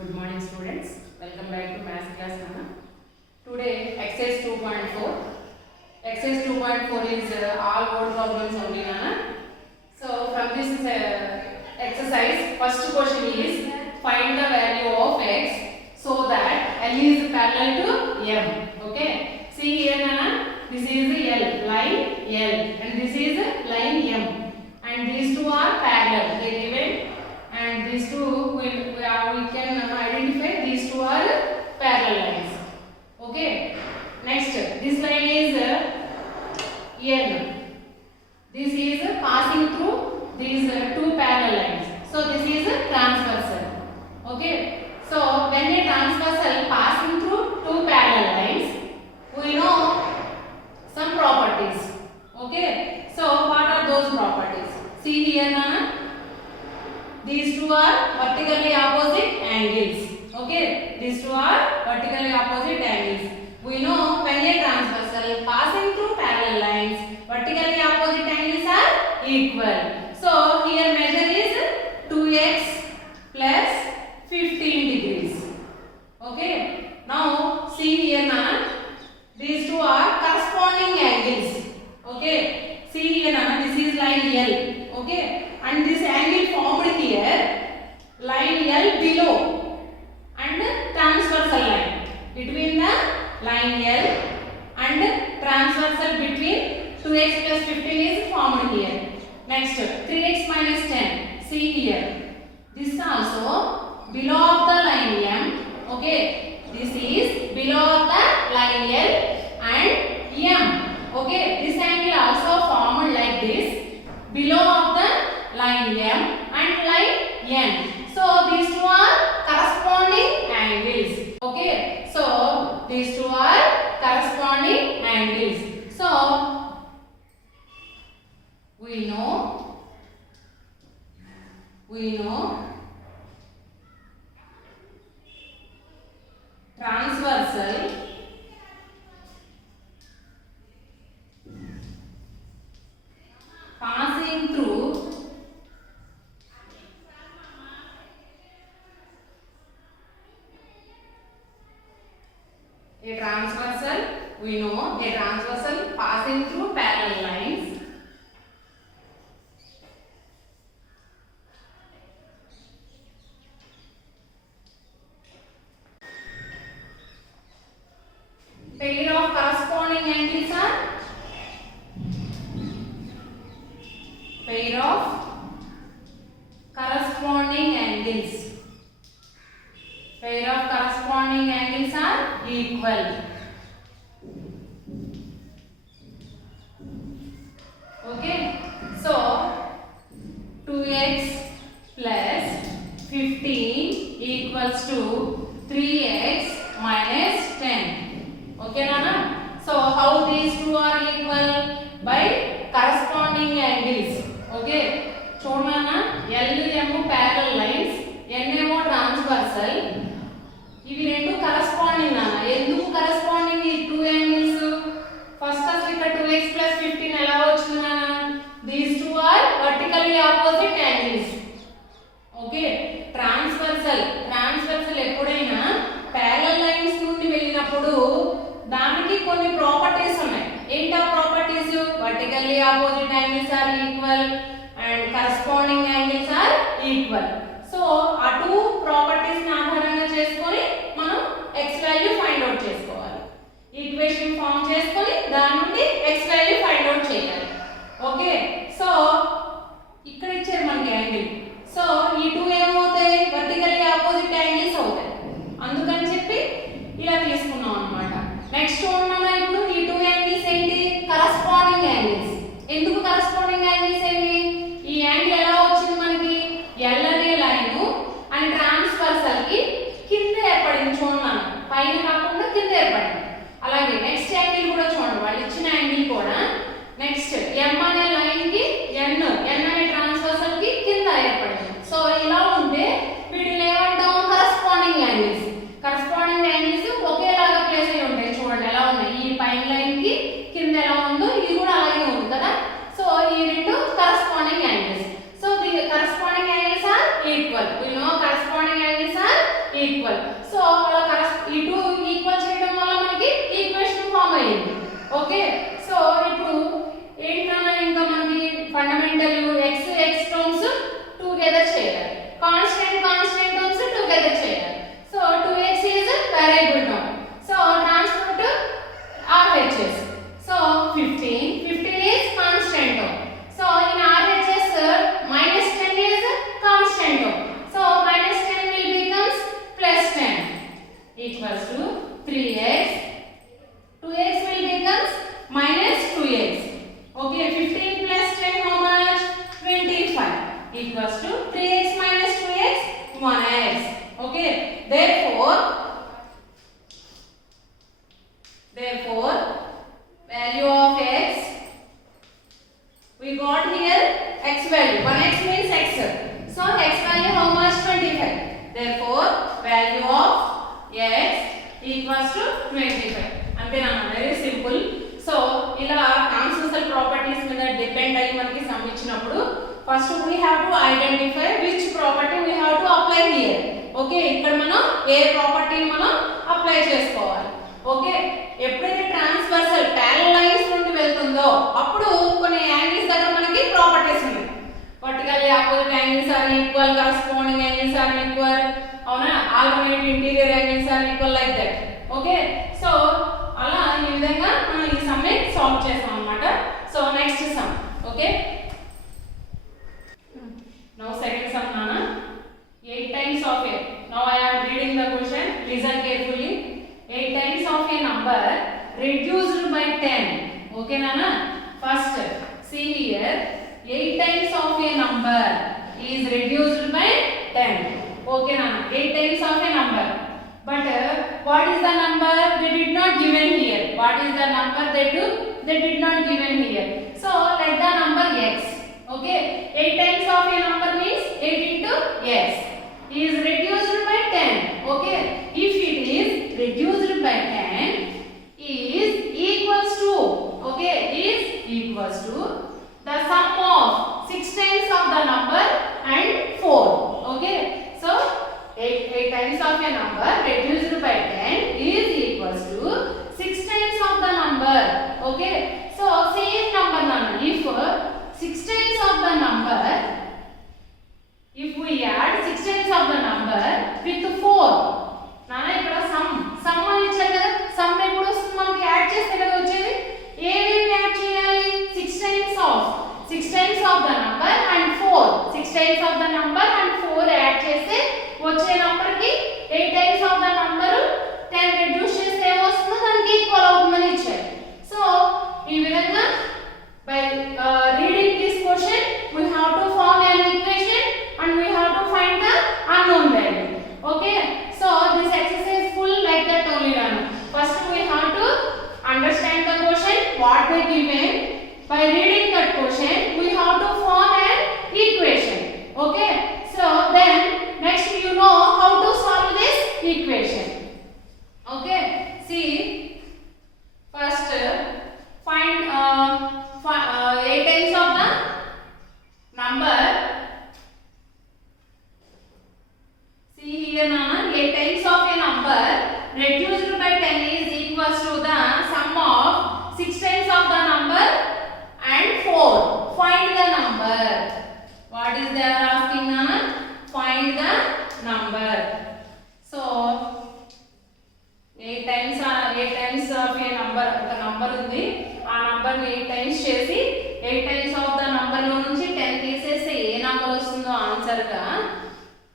Good morning students. Welcome back to math class Nana. Today exercise 2.4. Exercise 2.4 is all word problems only Nana. So from this exercise, first question is find the value of x so that L is parallel to M. Okay. See here Nana. This is L, line L, and this is line M, and these two are parallel. They given, and these two we can identify these two are parallel lines. Okay. Next, this line is N. This is passing through these two parallel lines. So this is transversal. Okay. So when a transversal passing through two parallel lines, we know some properties. Okay. So what are those properties? See here Nana. These two are vertically opposite angles. Okay. These two are vertically opposite angles. We know when a transversal passing through parallel lines, vertically opposite angles are equal. So here measure is 2x plus 15 degrees. Okay. Now see here Nana. These two are corresponding angles. Okay. See here Nana. This is line L. Okay. And this angle formed here, line L below and transversal line between the line L and transversal between 2x plus 15 is formed here. Next, 3x minus 10. See here. This also below of the line M. Okay. This is below of the line L and M. Okay. This angle also formed like this below of the line M and line N. So these two are corresponding angles. Okay. So these two are corresponding angles. So we know transversal passing through a transversal, we know a transversal passing through parallel lines pair of corresponding angles are pair of corresponding angles. Pair of corresponding angles are equal. Okay. So 2x plus 15 equals to 3x minus 10. Okay Nana? So how these two are equal? By corresponding angles. Okay. చూడండి Nana. L ఏమో parallel lines, N ఏమో transversal. ఇవి రెండు కరెస్పాండింగ్ నాన్న. ఎందుకు కరెస్పాండింగ్ ఈ two angles? First అసలు ఇక్కడ 2x plus 15 ఎలా వచ్చింది నాన్న? These two are vertically opposite angles. Okay. Transversal ఎప్పుడైనా ప్యారలల్ లైన్స్ నుండి వెళ్ళినప్పుడు దానికి కొన్ని ప్రాపర్టీస్ ఉన్నాయి. ఏంటి ఆ properties? Vertically opposite angles are equal and corresponding angles are equal. So ఆ టూ ప్రాపర్టీస్ ని ఆధారంగా చేసుకొని మనం x వాల్యూ ఫైండ్ అవుట్ చేసుకోవాలి. ఈక్వేషన్ ఫార్మ్ చేసుకొని దాని నుండి x వాల్యూ ఫైండ్ అవుట్ చేయాలి. ఓకే. సో ఇక్కడ ఇచ్చారు మనకి యాంగిల్. సో ఈ టూ ఏమవుతాయి? వర్టికల్లీ ఆపోజిట్ యాంగిల్స్ అవుతాయి. అందుకని చెప్పి ఇలా తీసుకున్నాం అన్నమాట. నెక్స్ట్ చూడండి ఇప్పుడు ఈ టూ యాంగిల్స్ ఏంటి? Corresponding angles. ఎందుకు కరెస్పాండింగ్ యాంగిల్స్ ఏంటి? ఈ యాంగిల్ ఎలా వచ్చింది మనకి? L అనే line and x. Okay, therefore value of x, we got here x value, 1x means x, so x value how much? 25. Therefore value of x equals to 25. అంతేనా? Very simple. So ఇలా transversal properties మీద డిపెండ్ అయ్యి మనకి సమ్ ఇచ్చినప్పుడు first we have to identify which property we have to apply here. Okay, ఇక్కడ మనం ఏ ప్రాపర్టీని మనం అప్లై చేసుకోవాలి. ఓకే, ఎప్పుడైతే ట్రాన్స్వర్సల్ ప్యారలల్ లైన్స్ నుండి వెళ్తుందో అప్పుడు కొన్ని యాంగిల్స్ దగ్గర మనకి ప్రాపర్టీస్ ఉన్నాయి. Vertically opposite angles are equal, corresponding angles are equal, అవునా, alternate interior angles are equal, like that. Okay, so అలా ఈ విధంగా మనం ఈ సమ్ ని సాల్వ్ చేస్తాం అన్నమాట. So next some. Okay, now second sum nana, 8 times of a, now I am reading the question, listen carefully. 8 times of a number reduced by 10. Okay nana, first see here, 8 times of a number is reduced by 10. Okay nana, 8 times of a number, but what is the number? They did not given here. What is the number? They did not given here. So let the number x. Okay, 8 times of a number means 8 into x is reduced by 10. Okay, if it is reduced by 10 is equals to, okay, is equals to the sum of 6 times of the number and 4. Okay, so 8 times of a number reduced by 10 is equals to 6 times of the number. Okay, so same number nana, if 6 times of the number, if we add 6 times of the number with 4, nana ikkada sum అని ఇచ్చారు కదా, sum ఎప్పుడు వస్తుంది మనకి? యాడ్ చేస్తే కదా వచ్చేది. ఏమేమి యాడ్ చేయాలి? 6 times of the number and 4, 6 times of the number and 4 యాడ్ చేస్తే వచ్చే నంబర్ కి 8 times of the number 10 రెడ్యూస్ చేస్తే ఏమొస్తుందో దానికి ఈక్వల్ అవుతుందని ఇచ్చారు. సో ఈ విధంగా by reading this question we have to form an equation and we have to find the unknown value. Okay, so this exercise full like that only run. First we have to understand the question what they given. By reading that question we have to form an equation. Okay, so then next you know how to solve this equation. Okay, see first find 8 times of the number. See here nana, 8 times of a number reduced by 10 is equals to the sum of 6 times of the number and 4. Find the number. What is they are asking nana? Find the number. So 8 times of a number, ఒక నంబర్ ఉంది, ఆ నంబర్ ని 8 టైమ్స్ చేసి 8 times of the number లో నుంచి 10 తీసేస్తే ఏ నంబర్ వస్తుందో ఆన్సర్ గా,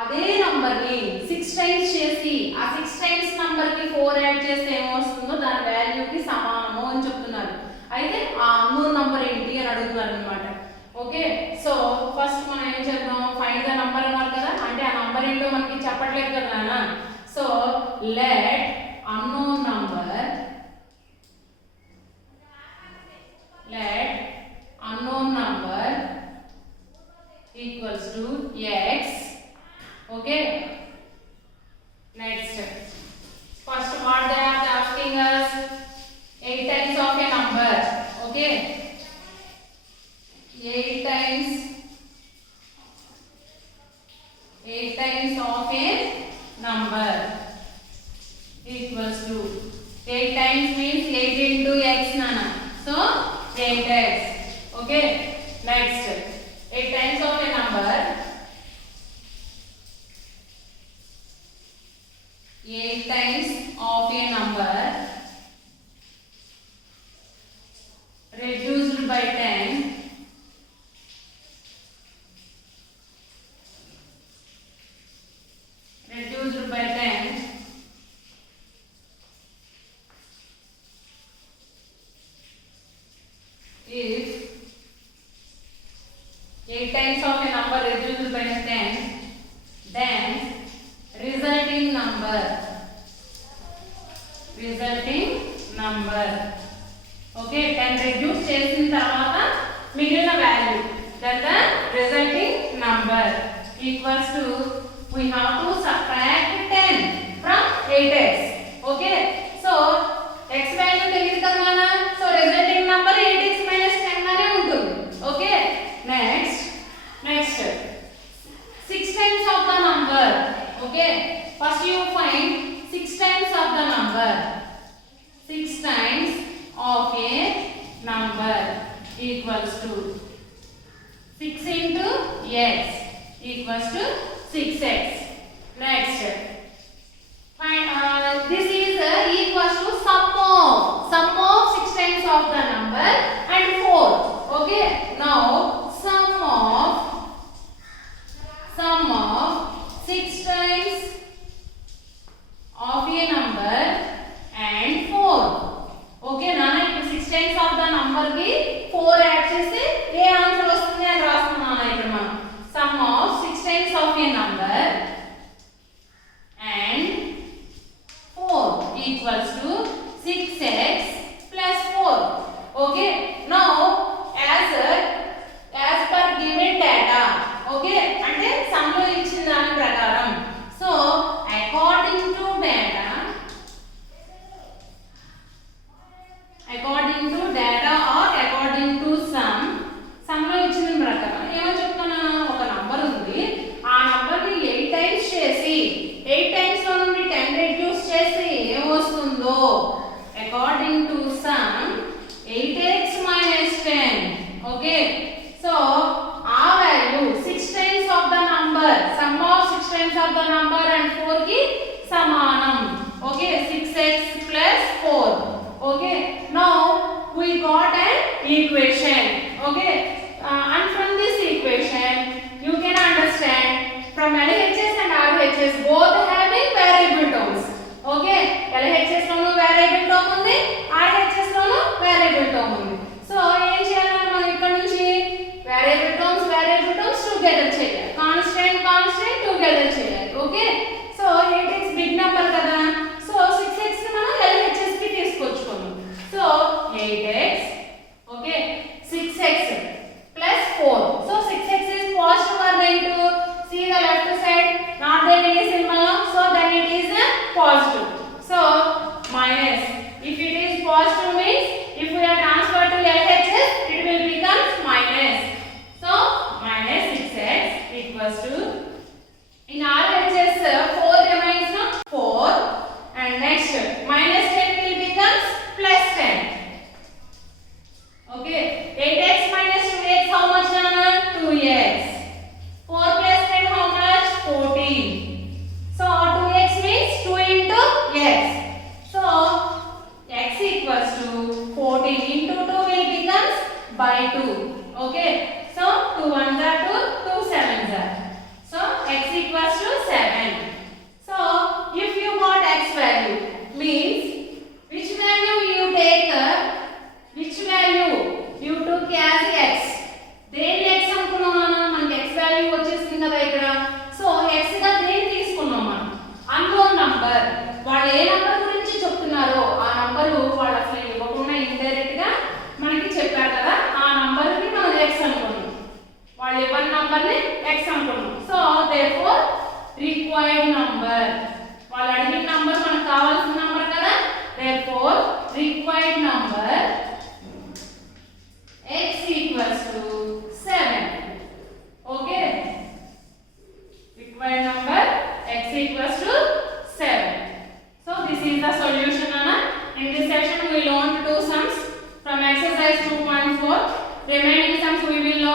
అదే నంబర్ ని 6 టైమ్స్ చేసి ఆ 6 టైమ్స్ నంబర్ కి 4 యాడ్ చేస్తే ఏమొస్తుందో దాని వాల్యూ కి సమానము అని చెప్తున్నారు. అయితే ఆ అన్నోన్ నంబర్ ఏంటి అని అడుగుతున్నారు అన్నమాట. ఓకే, సో ఫస్ట్ మనం ఏం చేద్దాం? ఫైండ్ ద నంబర్ అన్నారు కదా, అంటే ఆ నంబర్ ఏంటో మనకి చెప్పట్లేదు కదా నాన్న. So let unknown number equals to x. Okay, next first what they are asking us? 8 times of a number. Okay, 8 times of a number equals to 8 times means 8 into x nana, so 8x. Okay, next 8 times of a number, 8 times of a number reduced by 10 if 8 times of a number reduced by 10, then number. Okay, 10 reduce చేసిన తర్వాత మిగిలిన value that the resulting number equals to we have to subtract 10 from 8x. Okay, so x value తెలియదు కదా నాన్న, so resulting number 8x minus 10 గానే ఉంటుంది. Okay, next 6 times of the number. Okay, first you find 6 times of the number. 6 times of a number equals to 6 into x equals to 6x. Next, find this is equals to sum of 6 times of the number and 4. Okay, now sum of 6 times of a number and 4. Okay, nana ఇప్పుడు 6 times of the number కి 4 యాడ్ చేస్తే ఏ ఆన్సర్ వస్తుంది అని రాస్తున్నాను ఇక్కడ మనం. Sum of 6 times of a number and 4 equals to 6x plus 4. Okay, now as per given data. Okay, అంటే sum లో ఇచ్చిన దాని ప్రకారం, so according to data or according to sum లో ఇచ్చిన ప్రకారం ఏమో చెప్తాను, ఒక నంబర్ ఉంది, ఆ నంబర్ ని 8 టైమ్స్ చేసి 8 టైమ్స్ లో నుండి 10 రెడ్యూస్ చేసి ఏమొస్తుందో according to sum 8x minus 10. Okay, so ఆ value 6 times of the number, sum of 6 times of the number and 4 కి సమానం. Okay, 6x plus 4. Okay, now we got an equation. Okay, and from this equation you can understand from LHS and RHS both having variable terms. Okay, LHS loan variable term ఉంది, RHS లోను variable term ఉంది. సో ఏం చేయాలి మనం ఇక్కడ నుంచి variable terms together చేయాలి, constant together చేయాలి. Okay, so 8x big number కదా, so 6x ని మనం LHS కి తీసుకొచ్చుకుందాం. So 8x, okay, 6x plus 4. So 6x is positive or negative? See the left side, not there any symbol, so then it is a positive. So minus, if it is positive means if we are transferred to LHS it will become minus. So minus 6x equals to, in RHS 4 remains, no? 4, and next minus 10 will becomes plus 10. Okay, 8x minus 2x how much nana? 2x. 4 plus 10 how much? 14. So 2x means 2 into x. So x equals to 14 into 2 will becomes by 2. Okay, so 2 1s are 2, 2 7s are. So x equals to 7. So if you got x value means which value you take, which value you took as x, దేని x అనుకున్నాం మనకి x value వచ్చేసింది కదా ఇక్కడ. So x గా దేని తీసుకున్నాం మనం, అన్నోన్ నంబర్. వాళ్ళు ఏ నంబర్ గురించి చెప్తున్నారో ఆ నంబర్ వాళ్ళు అసలు ఇవ్వకుండా ఇండైరెక్ట్ గా మనకి చెప్పారు కదా, ఆ నంబర్ ని మనం x అనుకున్నాం, వాళ్ళు ఇవ్వని నంబర్ ని x అనుకున్నాం. సో దేర్ఫోర్ రిక్వైర్డ్ నంబర్, వాళ్ళు అడిగిన నంబర్ మనకు కావాల్సిన నంబర్ కదా, therefore required number x equals to 7. Okay, required number x equals to 7. So this is the solution, Anna. In this session we learned 2 sums from exercise 2.4. Remaining sums we will learn